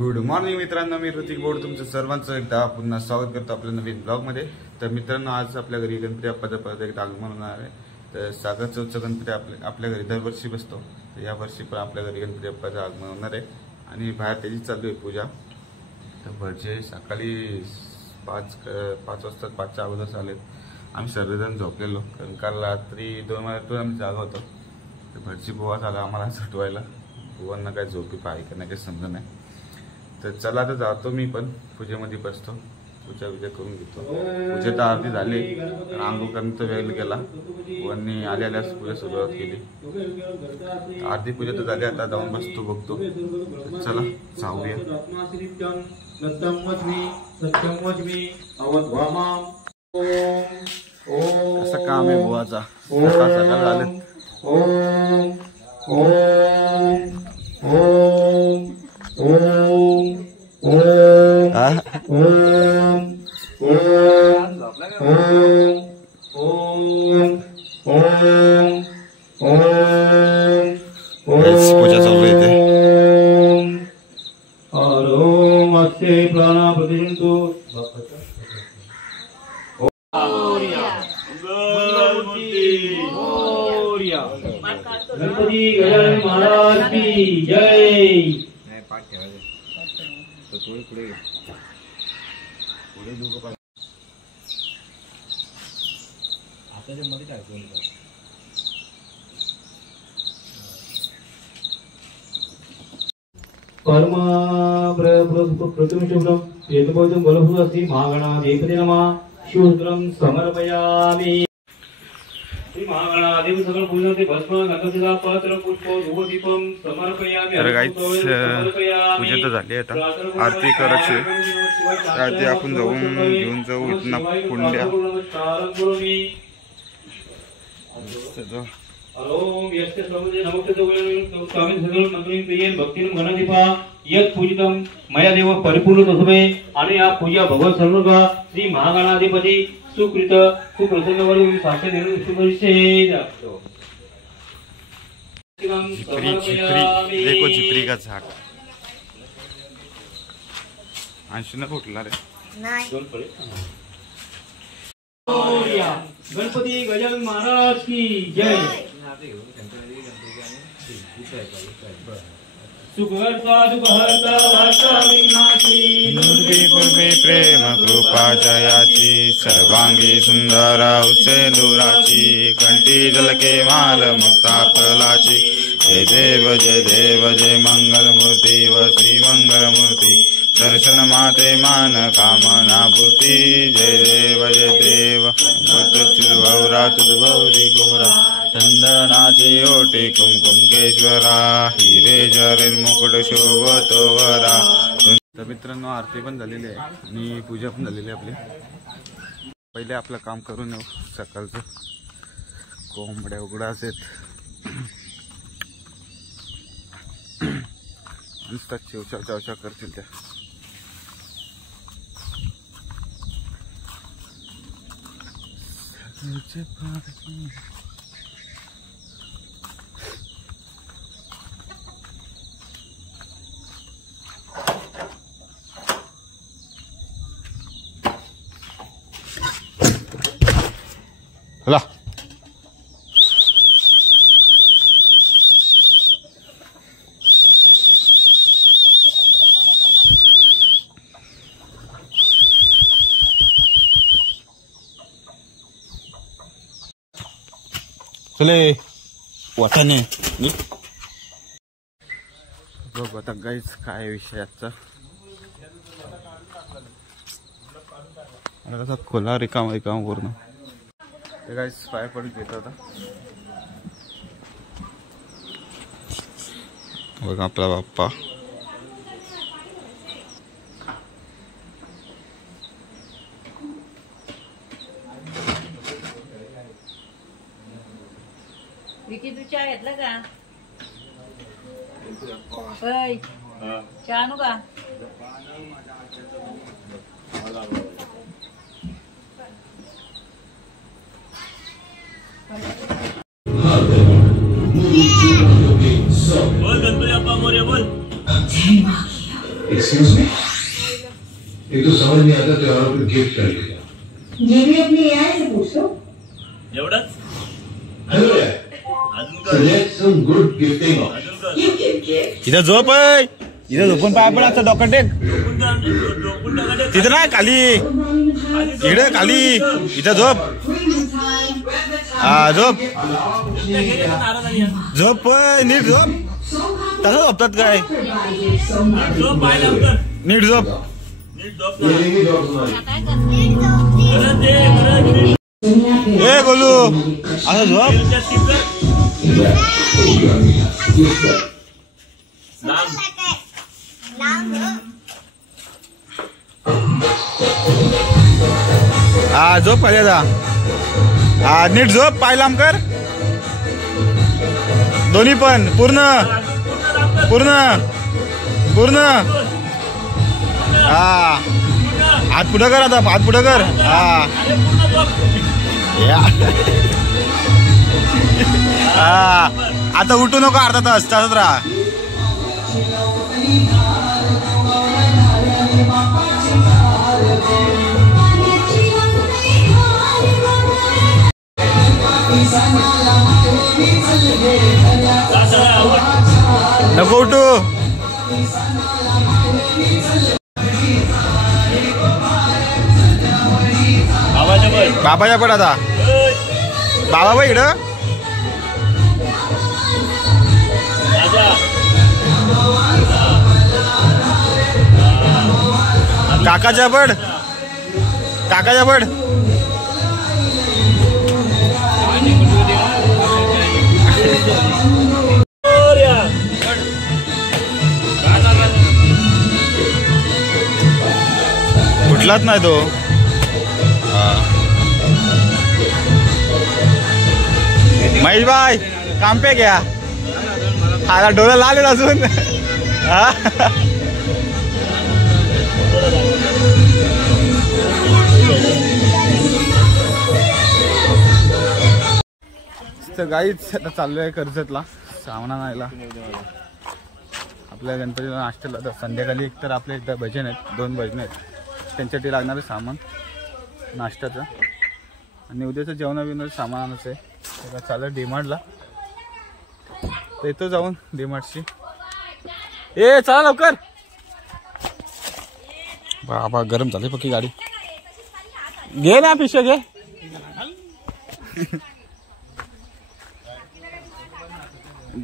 Good morning मित्रांनो, मी Hrithik board तुमचं सर्वांचं एकदा पुन्हा स्वागत करतो आपल्या नवीन ब्लॉगमध्ये। तर मित्रांनो, आज आपल्या घरी गणपती बाप्पाचा परत एकदा आगमन होणार आहे। तर सागर चौथचा गणपती आपल्या घरी दरवर्षी बसतो, तर यावर्षी पण आपल्या घरी गणपती बाप्पाचं आगमन होणार आहे आणि बाहेर त्याची चालू आहे पूजा। तर भटजे सकाळी 5 वाजता 5च्या अगोदर आलेत। आम्ही सर्वजण झोपलेलो, कारण काल रात्री 2 वाजता आम्ही जागा होतो। तर भटजी बुवा झाला आम्हाला झटवायला, बुवांना काय झोपी पाहिजे का नाही काही समजा नाही। तर चला आता जातो, मी पण पूजेमध्ये बसतो, पूजा करून घेतो। पूजा तर अर्धी झाली, आंघोळ करण्याचा वेळ गेला, बुवांनी आल्यास पूजा सुरुवात केली। अर्धी पूजा तर झाली, आता जाऊन बसतो बघतो। चला जाऊया। कसं काम आहे बुवाचा, सकाळ सकाळ झाले। पूजा चालू आहे। गणपती गजानन महाराज की जय। परम प्रथम वेदभोजन बलभूत अस्ति महागणाधिपते नमः। शूद्रं समर्पयामि। श्री महागणाधिपती सकल पूजनते भस्म गंधपूजा पत्र पुष्प धूप दीपम समर्पयामि। तर गाईस पूजा तर झाली, आता आरती करायची। आरती आपण घेऊन जाऊ इथनं कुंड्या। ओम यस्य सर्वजे नमोते स्वामी सगळ मंत्रिं प्रियेन भक्तिं गणदीपा यत् पूजितं मया देव परिपूर्ण तस्मै। आणि या पूजा भगवत सर्वगा श्री महागणाधिपती सुकृत सुप्रसन्न वरून साक्षात शुभविषय जातो। देखो झिपरी का झाड अंशुना फुटला रे नाही। गणपती गजानन महाराज की जय। सुखहर्ता दुःखहर्ता वार्ता विघ्नाची पूर्वे प्रेम कृपा जयाची सर्वांगी सुंदर उचेलुराची कंठी झलके माल मुक्ता फलाची। जय देव जय देव जय मंगल मूर्ती व श्री मंगल मूर्ती दर्शन माते मान कामना पूर्ती। जय देव चिरभौरा तुझभौरी गोरा चंदनाचे ओटे कुमकुम केश्वरा हिरे जरे मुकुट शोभतो वरा। तर मित्रांनो, आरती पण झालेली आहे आणि पूजा पण झालेली आहे आपली। पहिले आपलं काम करून येऊ सकाळचं। कोंबड्या उघडाच आहेत, नुसता चिवचा चावचा करतील त्या। ला चले वाटाने बघ आता गाईच काय विषय आजचा। कसा खोला रिकाम पूर्ण। ते गाईच पाय पडून घेत आता बघ आपला बाप्पा। विकी तू चहा घेतला का? होय चहा आणू का? बोल गणपती बाप्पा मोरया बोल। एक्सक्यूज मी, एक तो समझ नहीं आता त्योहारों पे गिफ्ट कर लिया। ये भी अपनी एआई से पूछ लो। एवढंच हेलो यार, suggest some good gifting option. इथं झोप आहे, इथं झोपून पाय पडायचं डॉक्टर टेक तिथं ना खाली, इकडे खाली, इथं झोप. हा झोप झोप नीट झोप. तसं झोपतात काय? नीट झोप. ए गोलू असं झोप. हा झोप खाली आता. हा नीट झोप, पाय लांब कर दोन्ही पण. पूर्ण पूर्ण पूर्ण. हा हात पुढं कर आता, हात पुढं कर. हा हा आता उठू नको, अर्धा तास तसंच राहा. नको उठू. बाबाच्या पड आता. बाबा बाई इकडं. काकाच्या पड, काकाच्या पड. कुठलाच नाही तो. महेश भाई काम पे गया. आता डोळा लाल अजून. तर गाईच आता चाललोय कर्जतला सामान आणायला आपल्या गणपतीला नाश्त्याला. तर संध्याकाळी एक तर आपल्या इथं भजन आहेत, 2 भजन आहेत, त्यांच्यासाठी लागणारं सामान नाश्त्याचं आणि उद्याचं जेवणाबिवणाचं सामान आणायचं आहे. त्याला चाललं डीमार्टला. तर इथं जाऊन डीमार्टची. ए चला लवकर. बाबा गरम झाली पक्की गाडी. घे ना पिशव्या घे.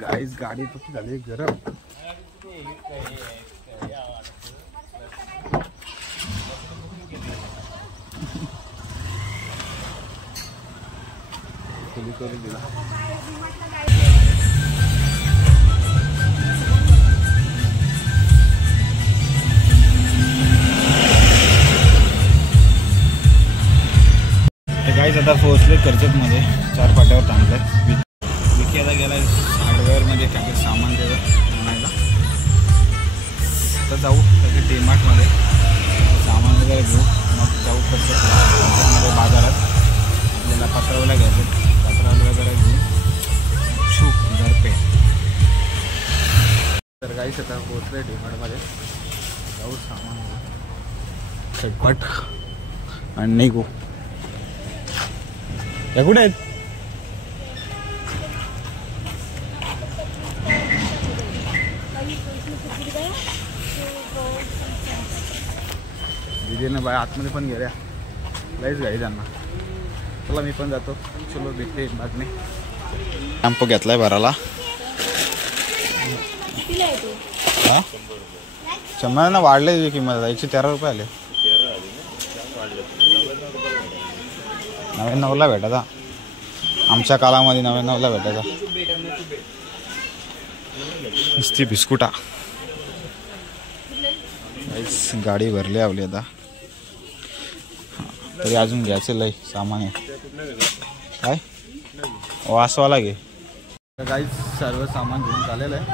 गाईज गाडी पक्की झाली गरम. करून दिला. गाईज आता पोहोचले कर्जतमध्ये. 4 फाट्यावर थांबले. विकी आता गेला हार्डवेअरमध्ये काही सामान द्यायला आणायला. आता जाऊ त्याच्या डीमार्टमध्ये सामान वगैरे घेऊ, मग जाऊ कर्जतमध्ये बाजारात. आपल्याला पत्रावला घ्यायचं, पत्रावला वगैरे घेऊन शू घरपे. तर गाईच आता पोहोचले डीमार्टमध्ये. जाऊ सामान झटपट आणि निघू. या कुठे आहेत? दीदीनं बाय आतमध्ये पण गेल्या. लईच गाडी त्यांना. चला मी पण जातो. चलो भेटते बाद में. टॅम्पो घेतलाय भराला. हा 100 ना वाढले किंमत. 113 रुपये आले. 99ला भेटायचा. आमच्या काळामध्ये 99ला भेटायचा. नुसती बिस्कुटा. गाडी भरली आपली आता. तरी अजून घ्यायचं लय सामान आहे. काय वासवाला घे. गाईच सर्व सामान घेऊन झालेलं आहे.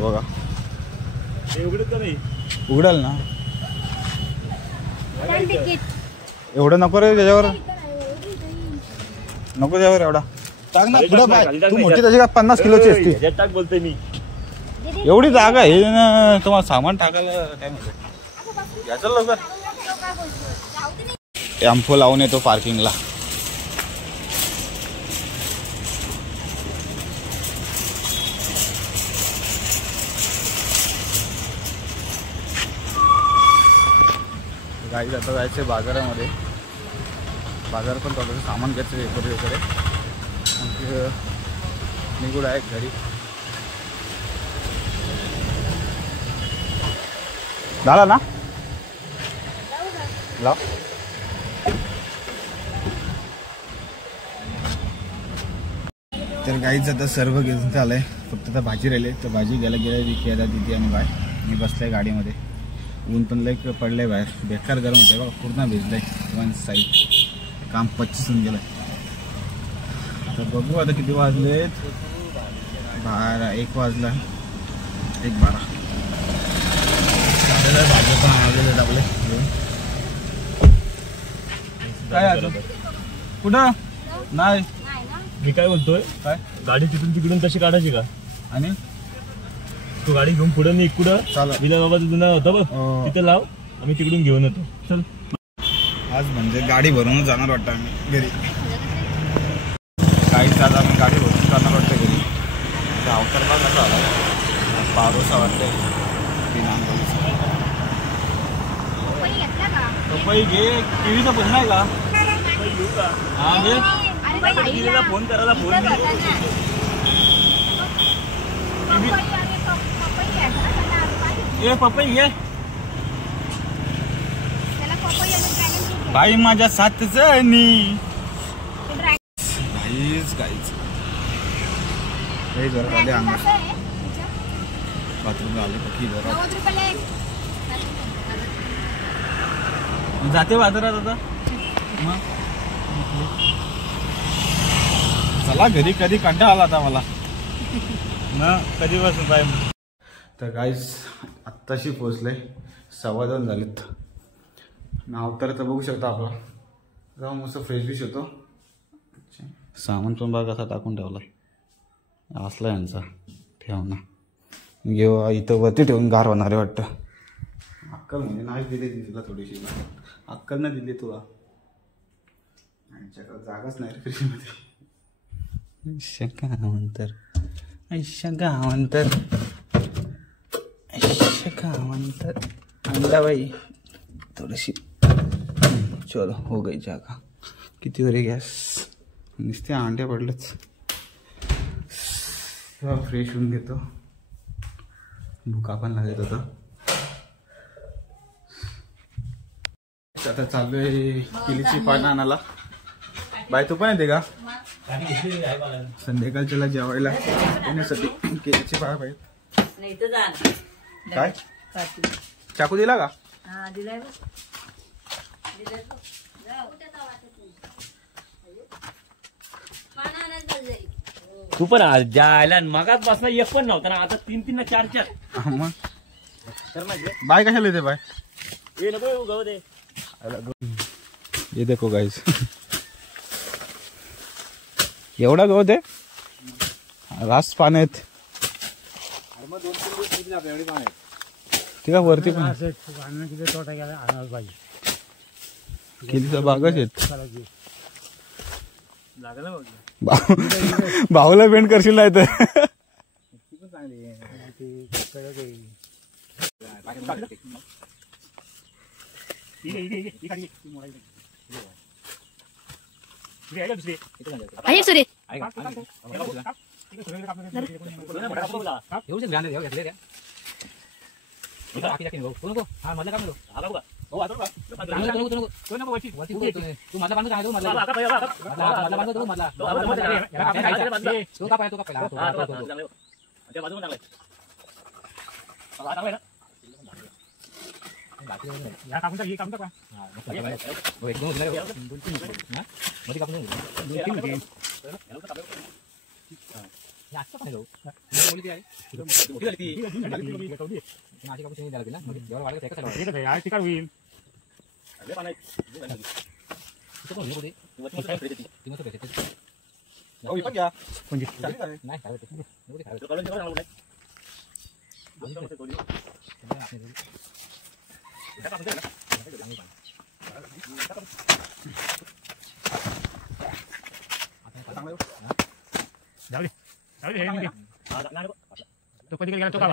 बघा उघडाल ना. एवढं नको रे त्याच्यावर. नको त्यावर एवढा टाक ना पुढं. तू मोठी त्याची का 50 किलोची असती. टाक बोलतोय मी. एवढी जागा आहे ना, तुम्हाला सामान टाकायला टाइम होतो. याचं लवकर टेम्पो लावून येतो पार्किंगला. गाडी आता जायचे बाजारामध्ये. बाजार पण थोडंसं सामान घ्यायचं वगैरे. निघून आहे घरी. झाला ना लाव. तर गाईच आता सर्व घेऊन झालंय. फक्त आता भाजी राहिली. तर भाजी घ्यायला गेल्या विकी आता दिदी आणि बाय. मी बसलाय गाडीमध्ये. ऊन पण लई पडलंय बाहेर. बेकार गरम होते बघा. पूर्ण भिजलंय वन साईड. काम 25 होऊन गेलंय. आता बघू आता किती वाजलेत. 12 1 वाजला. 1:12. भाजी पण आणलेले आपले. काय अजून कुठं नाही. मी काय बोलतोय, काय गाडी तिकडून तशी काढायची का? आणि तू गाडी घेऊन पुढे मी इकडं चालेल. विला बाबा जुना होता बघ, तिथे लाव. आम्ही तिकडून घेऊन येतो. चल. आज म्हणजे गाडी भरूनच जाणार वाटतं आम्ही घरी. काहीच आज आम्ही गाडी भरून जाणार वाटतं घरी. अवतरला कसा आला. पारोसा वाटतंय. पपई घे. टीव्हीचा पण नाही का? हा घे. फोन करायला फोन ए पपई घे. बाई माझ्या साथच नी काहीच हे जरा आले अंगात. बाथरूम आले पक्की जरा जाते बाजारात आता. मग चला घरी. कधी कंटाळा आला आता मला ना. कधीपासून टाइम. तर गाईज आत्ताशी पोचले. 2:15 झालेत. नाव तर बघू शकता आपला. जाऊन मस्त फ्रेश बिश होतो. सामान पण बघा कसा टाकून ठेवला असला यांचा ठेवणं. घेऊ इथं वरती ठेवून गार होणार आहे वाटतं. अक्कल म्हणजे नाही दिली तिला थोडीशी. अक्कल नाही दिली तुला. जागाच नाही फ्रीजमध्ये. गावांतर गावांतर अंडाबाई थोडीशी. चलो हो गई जागा. किती वरे गॅस. नुसते अंड्या पडलंच. फ्रेश होऊन घेतो. भुका पण लागत होता. आता चालू आहे केलीची पानं आणायला. बाय तू पण येते का? संध्याकाळच्याला जेवायला येण्यासाठी केलीची पानं पाहिजे. काय चाकू दिला का? तू पण जायला मगाच बसला एक पण नव्हता ना. आता 3 ना 4. मग बाय कशाला येते बाय? ये नको गहू दे. ये देखो गाइस. एवढा गवत आहे. रास पान आहेत. ठीक आहे वरती पण केलीचा बागच आहेत. भाऊला पेंट करशील नाही तर. तो कधी गेला तो का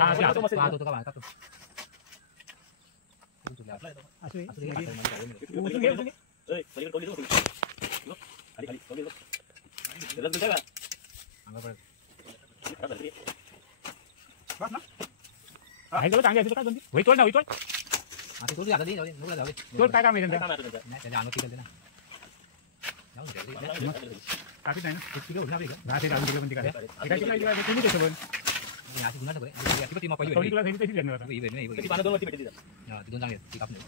काय काम आहे काफी नाही ना किलो होणार आहे का 10 ते 12 किलो पण काय तुम्ही कसं पण याची गुन्हा नको याची ती मग पहिली किलो तशी घेणार आता ही नाही ती पाना दोन वरती भेटली हा ती दोन चांगली ती काप नाही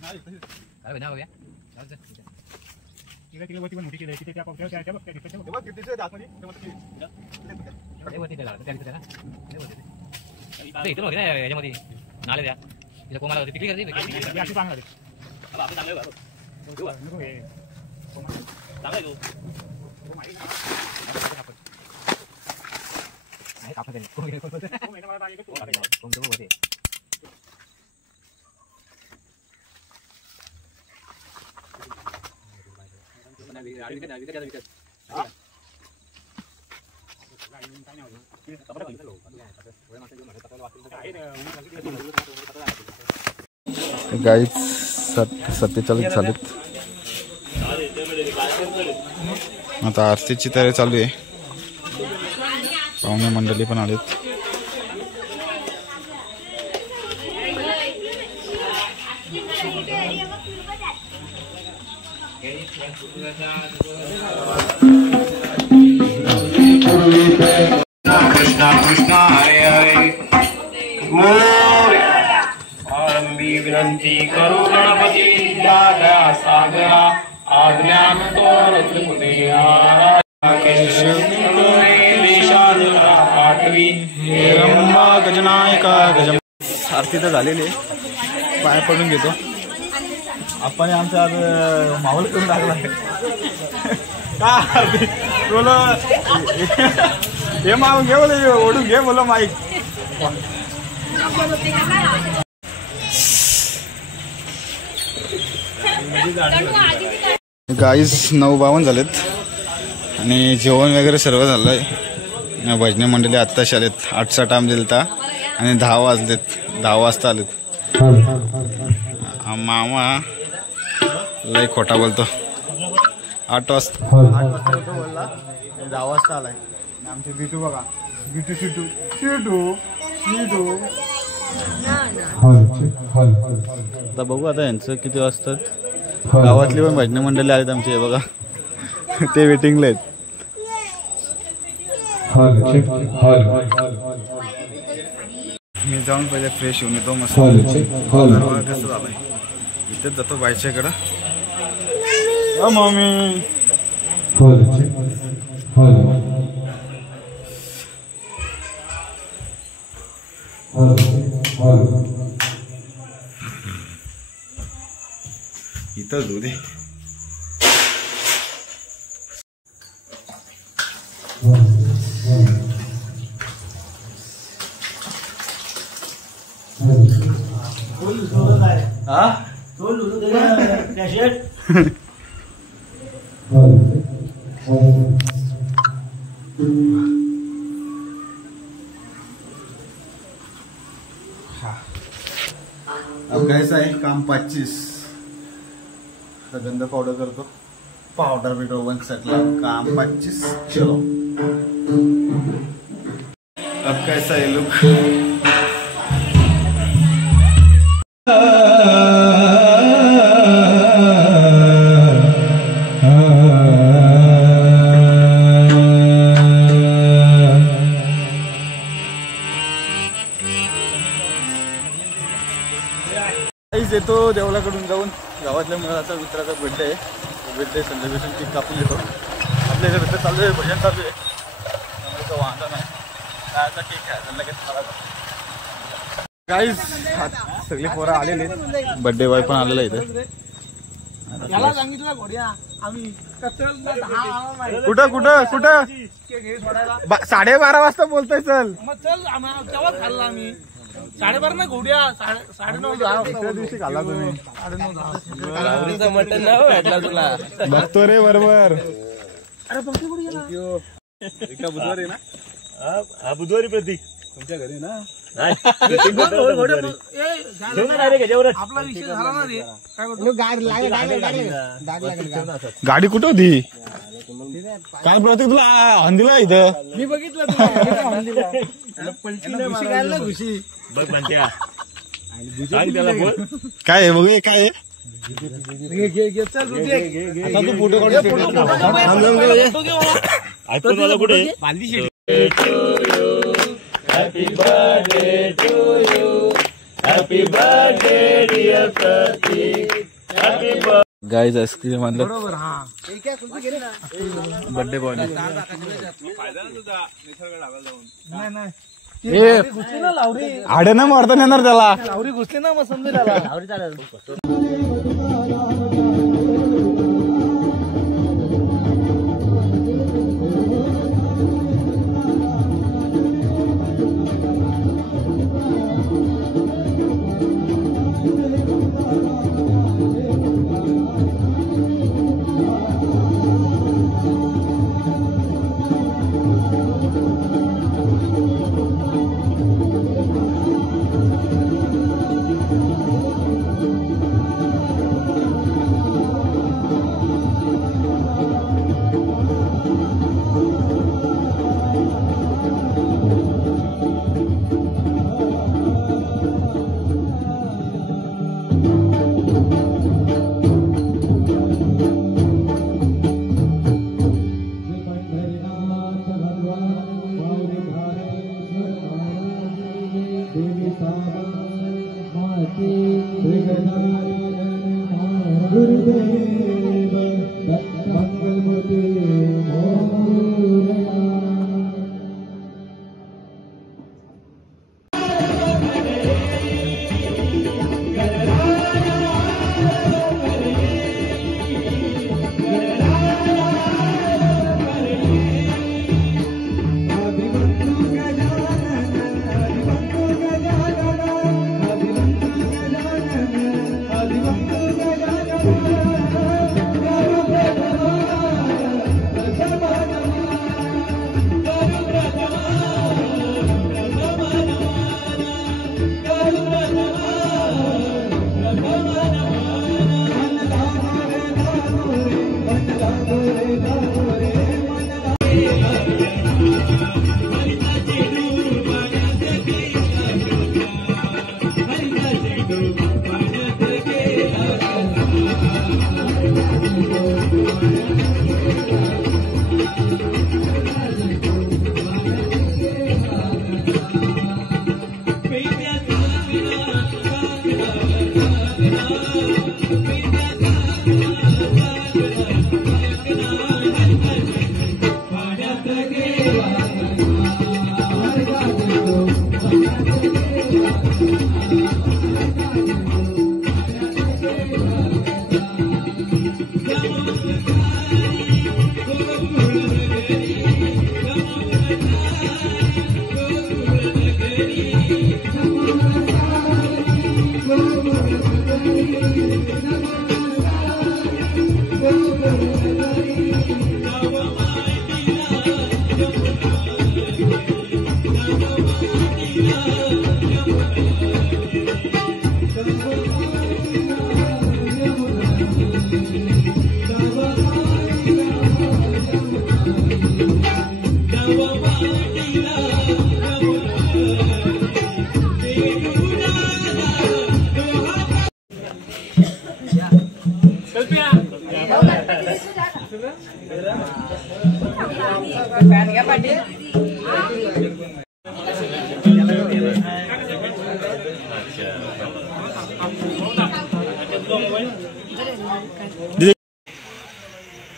अरे ना बघूया किलो वरती पण मोठी केली तिथे त्या पावसाच्या त्या बघ त्या कितीचे दात मध्ये ते वरती त्याला त्या तिथे ना अरे इथं बघ ना याच्यामध्ये नाले द्या तिथे कोमाला पिकली करते याची चांगला आहे आपलं चांगलं आहे बघ नको हे चांगला आहे आहे कापा तरी कोण होते गाईच 47 झालेत. आता आरतीची तयारी चालू आहे. पाहुणे मंडळी पण आलेत. कृष्णा कृष्णा हरे हरे आरंभी विनंती करू गणपती दादा सागरा आज्ञातो पाठवी रंबा गजनायका गजम. आरती तर झालेली आहे. पाय पडून घेतो. आपण आमचा आज माहोल करून टाकला का बोलो हे मागून घे बोल ओढून घे बोलो माईक. गाईज 9:52 झालेत आणि जेवण वगैरे सर्व झालंय. भजनी मंडळी आत्ताच आलेत. 8चा टाइम दिलता आणि 10 वाजलेत. 10 वाजता आलेत. मामा लय खोटा बोलतो. 8 वाजता बोलला 10 वाजता आलाय. आमचे बिटू बघा बिटू शिटू शिटू शिटू. आता बघू आता यांचं किती वाजतात. गावातली पण भजनी मंडळी आलेत आमचे. हे बघा ते वेटिंगला आहेत. मी जाऊन पहिले फ्रेश होऊन येतो. मस्त कसं झालंय. इथेच जातो बायच्याकडं. मम्मी इथं जाऊ दे. अब कैसा है काम 25. गंदा पावडर करतो. पावडर बिडर 1 सेटला काम 25. चलो अब कैसा है लुक. येतो देवळाकडून जाऊन. गावातल्या मुलाचा मित्राचा बर्थडे आहे. बर्थडे सेलिब्रेशन केक कापून येतो. आपल्या इथे चालू आहे. भजन चालू आहे. त्यामुळे वांधा नाही. खायचा केक खायचा लगेच मला. गाईज सगळी पोरं आलेली. बर्थडे बॉय पण आलेला इथे. कुठं कुठं कुठं 12:30 वाजता बोलतोय. चल साडेबारा ना घोड्या 9:30 त्या दिवशी खाल्ला तुम्ही 9:30 मटन ना भेटला तुला बघतो रे बरोबर. अरे बघतो कुठे गेला बुधवारी ना हा बुधवारी प्रतीक तुमच्या घरी ना आपला विषय झाला ना रे गाडी कुठं होती काय प्रतीक तुला हंदीला इथं मी बघितलं बघ म्हणत्या काय आहे बघू काय आहे happy birthday to you happy birthday dear Pratik happy guys ice cream आणलं बरोबर हा बर्थडे बॉय नाही घुसली ना लावरी आडे ना मारता येणार त्याला लावरी घुसली ना मग समजेल त्याला लावरी चालेल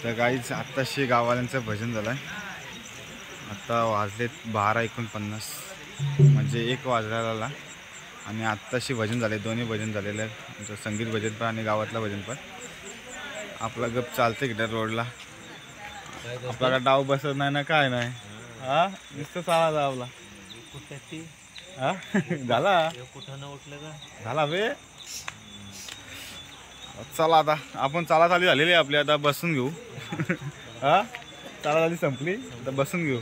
तर गाईच आत्ताशी गाववाल्यांचं भजन झालंय. आता वाजलेत 12:49 म्हणजे 1 वाजला आणि आत्ताशी भजन झाले. दोन्ही भजन झालेले आहेत. आमचं संगीत भजन पण आणि गावातलं भजन पण. आपला गप चालतं इकडे रोडला. आपल्याला डाव बसत नाही ना काय नाही. हा नुसतं चाला जावला हा झाला झाला बे. चला आता आपण चाली झालेली आहे आपली. आता बसून घेऊ. हा चाली संपली आता बसून घेऊ.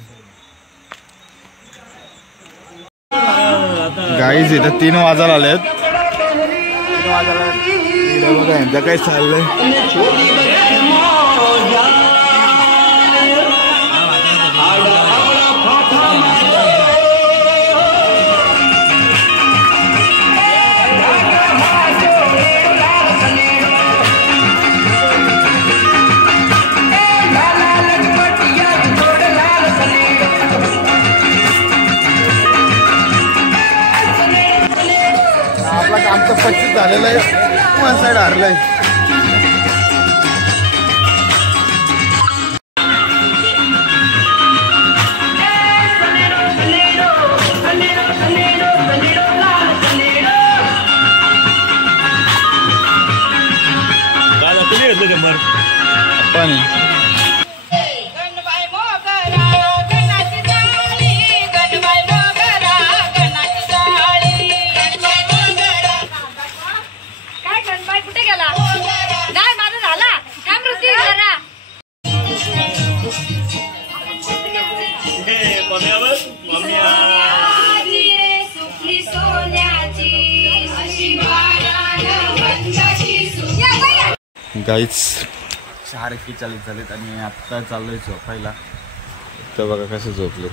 गाईज इथं 3 वाजायला आलेत. 3 वाजायला बघा यांचं काय चाललंय. आमचं 25 झालेलं आहे. One side हरलंय. गाईच 4:41 झालेत आणि आत्ता चाललोय झोपायला. तर बघा कसे झोपलेत.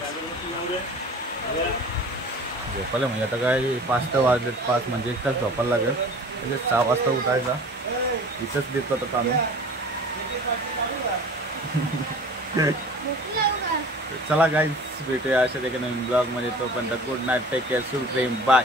झोपायला म्हणजे आता काय 5 वाजलेत. 5 म्हणजे 1 तास झोपायला लागेल. म्हणजे 6 वाजता उठायचा. इथंच देतो आता आम्ही. चला गाईज भेटूया अशा एका नवीन ब्लॉग मध्ये. तोपर्यंत good night. Take care. Sweet dream. Bye.